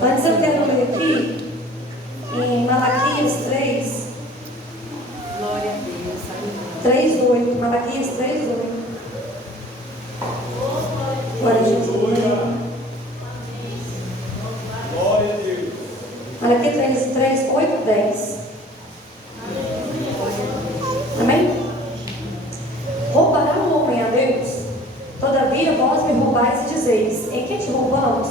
Antes eu quero ler aqui, em Malaquias 3. Glória a Deus. 3:8. Malaquias 3:8. Glória a Jesus. Glória a Deus. Malaquias 3, 8, 10. Amém? Roubará o homem a Deus? Todavia vós me roubais e dizeis: em que te roubamos?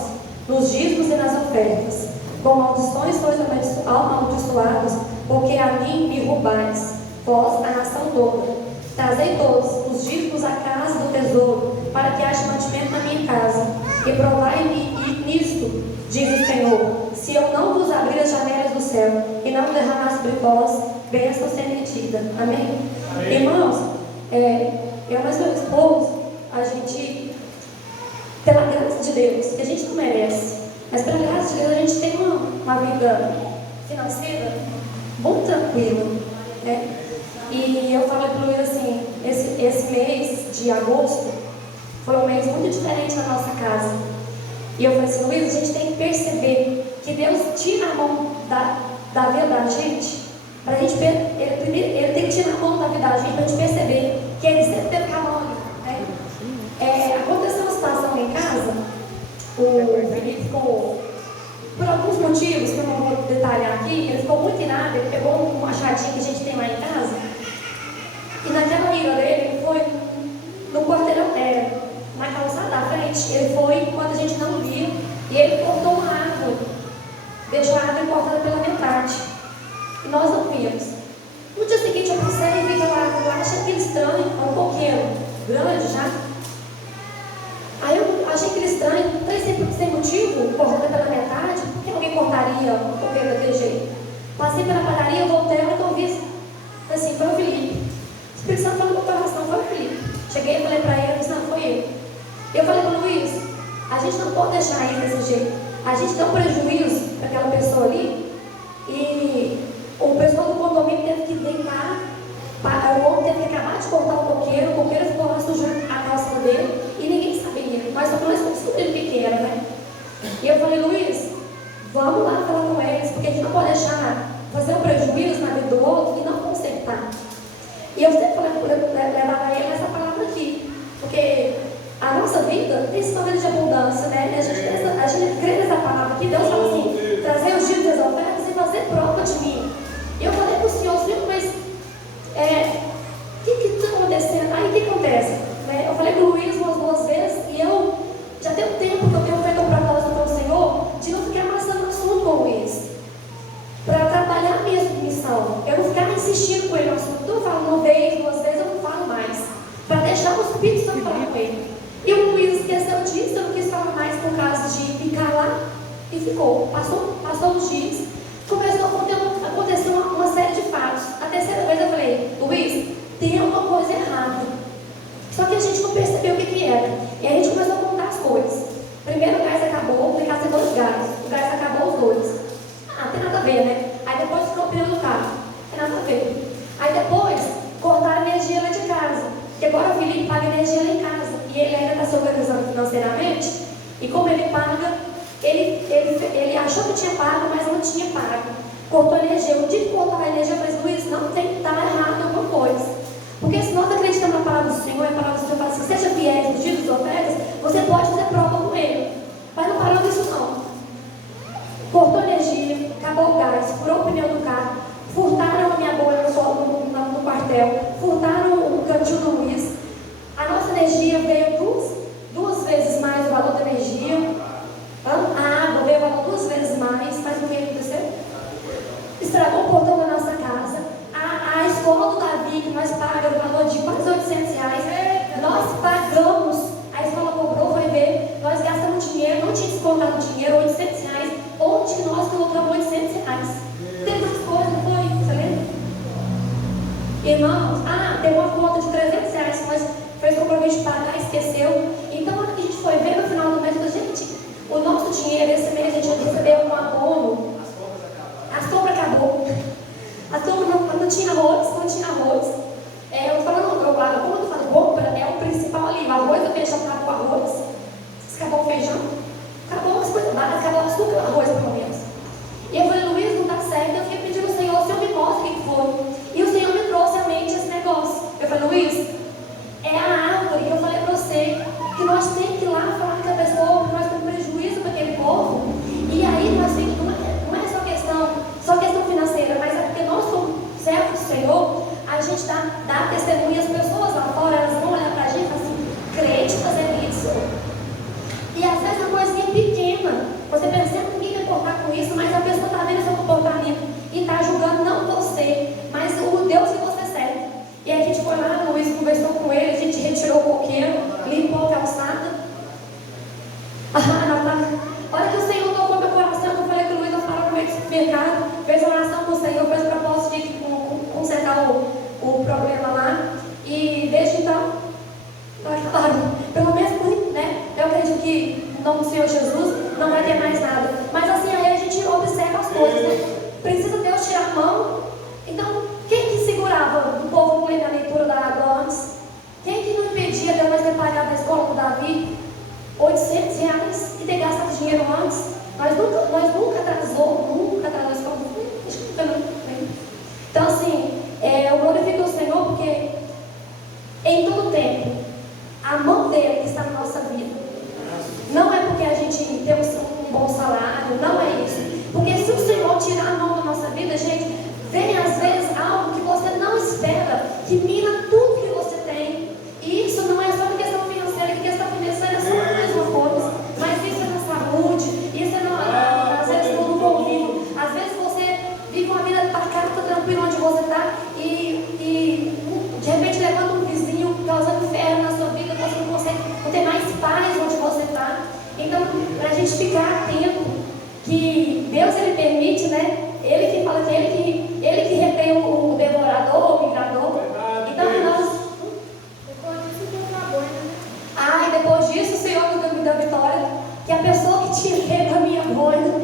Nos dízimos e nas ofertas. Com maldições sois amaldiçoados, porque a mim me roubais, vós, a nação toda. Trazei todos os dízimos à casa do tesouro, para que haja mantimento na minha casa. E provai-me nisto, diz o Senhor, se eu não vos abrir as janelas do céu, e não derramar sobre vós bênção sem medida. Amém? Amém. Irmãos, eu mais meu esposo, a gente, pela graça de Deus, que a gente não merece, mas pela graça de Deus a gente tem uma vida financeira muito tranquila, né? E eu falei para o Luiz assim, esse mês de agosto foi um mês muito diferente na nossa casa. E eu falei assim: Luiz, a gente tem que perceber que Deus tira a mão da vida da gente, pra gente, ele tem que tirar a mão da vida da gente para a gente perceber que Ele sempre teve a mão ali, né? Aconteceu uma situação lá em casa, o Felipe ficou, por alguns motivos que eu não vou detalhar aqui, ele ficou muito irado, ele pegou um machadinho que a gente tem lá em casa, e naquela ira dele, ele foi no quarteirão, na calçada da frente, ele foi quando a gente não via, e ele cortou uma árvore, deixou a árvore cortada pela metade, e nós não vimos. No dia seguinte eu pensei e vi aquela árvore lá, achei aquele estranho, um coqueiro grande já. Aí eu achei aquele estranho, sem motivo, cortada pela metade, por que alguém cortaria um coqueiro daquele jeito? Passei pela padaria, voltei, e eu vi assim, foi o Felipe. O Espírito Santo falou no meu coração, foi o Felipe. Cheguei e falei para ele, disse: não, foi ele. Eu falei para o Luiz: a gente não pode deixar ele desse jeito. A gente dá um prejuízo para aquela pessoa ali, e o pessoal do condomínio teve que deitar, o homem teve que acabar de cortar o coqueiro ficou lá sujando a calça dele, e ninguém sabia. Mas só que nós descobrimos o que era, né? E eu falei: Luiz, vamos lá falar com eles, porque a gente não pode deixar fazer um prejuízo na vida do outro e não consertar. E eu sempre levava ele nessa palavra aqui, porque a nossa vida tem esse vida de abundância, né? A gente crê nessa palavra aqui. Deus fala assim: trazer os dias das ofertas e fazer prova de mim. E eu falei para o Senhor: mas o que está acontecendo? Aí o que acontece? Né? Eu falei para o Luiz umas 2 vezes, e eu já tem um tempo que eu tenho feito um propósito com o Senhor de não ficar amassando assunto com o Luiz, para trabalhar a minha missão. Eu não ficar insistindo com ele no assunto. Eu falo 1 vez, 2 vezes, eu não falo mais, para deixar o Espírito Santo falar com ele. E o Luiz esqueceu disso, eu não quis falar mais por causa de ficar lá, e ficou. Passou os dias, começou a acontecer uma série de fatos. A 3ª vez eu falei: Luiz, tem alguma coisa errada. Só que a gente não percebeu o que era. E a gente começou a contar as coisas. Primeiro o gás acabou, porque tem 2 gás. O gás acabou os 2. Tem nada a ver, né? Aí depois ficou o pneu do carro. Tem nada a ver. Aí depois cortaram a energia lá de casa. Porque agora o Felipe paga energia lá em casa. E ele ainda está se organizando financeiramente. E como ele paga, ele achou que tinha pago, mas não tinha pago. Cortou a energia. O dia que cortar a energia, eu falei: Luiz, não tem que estar errado alguma coisa. Porque se nós acreditamos na palavra do Senhor, e a palavra do Senhor fala assim: seja fiel nos dias das ofertas, você pode fazer prova com ele. Mas não parou nisso não. Cortou a energia, acabou o gás, furou o pneu do carro, furtaram a minha bolha no quartel, furtaram o cantil do Luiz. A nossa energia veio duas vezes mais o valor da energia. A água veio o valor 2 vezes mais. Mas o que aconteceu? Estragou o portão da nossa casa. A escola do Davi, que nós pagamos o valor de quase R$800, nós pagamos. A escola cobrou, foi ver, nós gastamos dinheiro, não tinha descontado dinheiro, R$800. Onde nós colocamos R$800? Tem mais coisa, não foi? Você lembra? Irmãos, tem uma conta de R$300 que nós fez compromisso de pagar e esqueceu. Então a gente foi ver no final do mês, gente, o nosso dinheiro esse mês a gente recebeu um abono. As compras acabou. As compras não tinha arroz, eu tô falando, quando eu falo compra, é o principal ali. O arroz, o feijão, acabou o arroz. Acabou o feijão. Acabou as coisas básicas, acabou o açúcar, o arroz, viram antes. Nós nunca atrasou a escola. Acho que nunca não. Então, assim, eu glorifico o Senhor porque em todo tempo, a mão dele está na nossa vida. Não é porque a gente temos um bom salário, não é isso. Porque se o Senhor tirar a mão da nossa vida, gente, vem às vezes algo que você não espera, que mina tudo que você tem. E isso não é só uma questão financeira, que questão financeira é só mais uma coisa. Mas isso é na saúde, isso é às vezes no convívio. Às vezes você vive uma vida pacata, tranquila onde você está e de repente levanta um vizinho causando ferro na sua vida, você não consegue, não tem mais paz onde você está. Então, para a gente ficar atento, que Deus ele permite, né? Ele que fala que ele que retém o devorador, o migrador. Então nós. Depois disso deu uma boina, né? E depois disso o Senhor me deu vitória. Que a pessoa que tinha pego a minha boina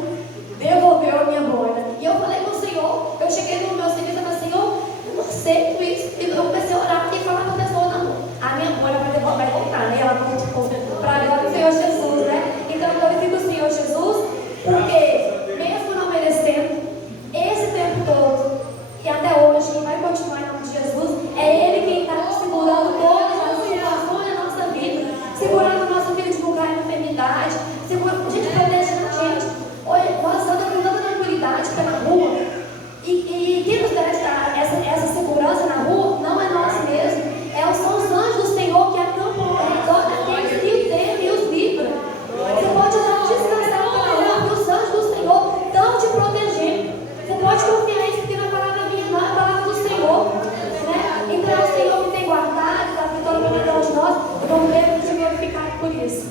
devolveu a minha boina. E eu falei com o Senhor, eu cheguei no meu serviço e falei, Senhor, eu não aceito isso. E eu comecei a orar e falar para a pessoa, não, a minha boina vai voltar, né? Ela voltou para a glória do Senhor Jesus, né? Então eu glorifico o Senhor Jesus, porque mesmo não merecendo, esse tempo todo, e até hoje, e vai continuar em nome de Jesus, é Ele quem está segurando todas as situações da nossa vida, segurando a nossa vida de lugar de enfermidade, segurando, gente, protegendo a gente. Olha, nós andamos com tanta tranquilidade pela rua, e quem nos dá essa segurança na rua não é nós mesmos, são os anjos do Senhor que acampam ao redor daqueles que o temem e os livram. Você pode andar descansado pela rua, porque os anjos do Senhor estão te protegendo. Você pode confiar isso aqui na palavra minha, na palavra do Senhor. Né? Então é o Senhor que tem guardado, está vitória para cada um de nós, e vamos ver te glorificar por isso.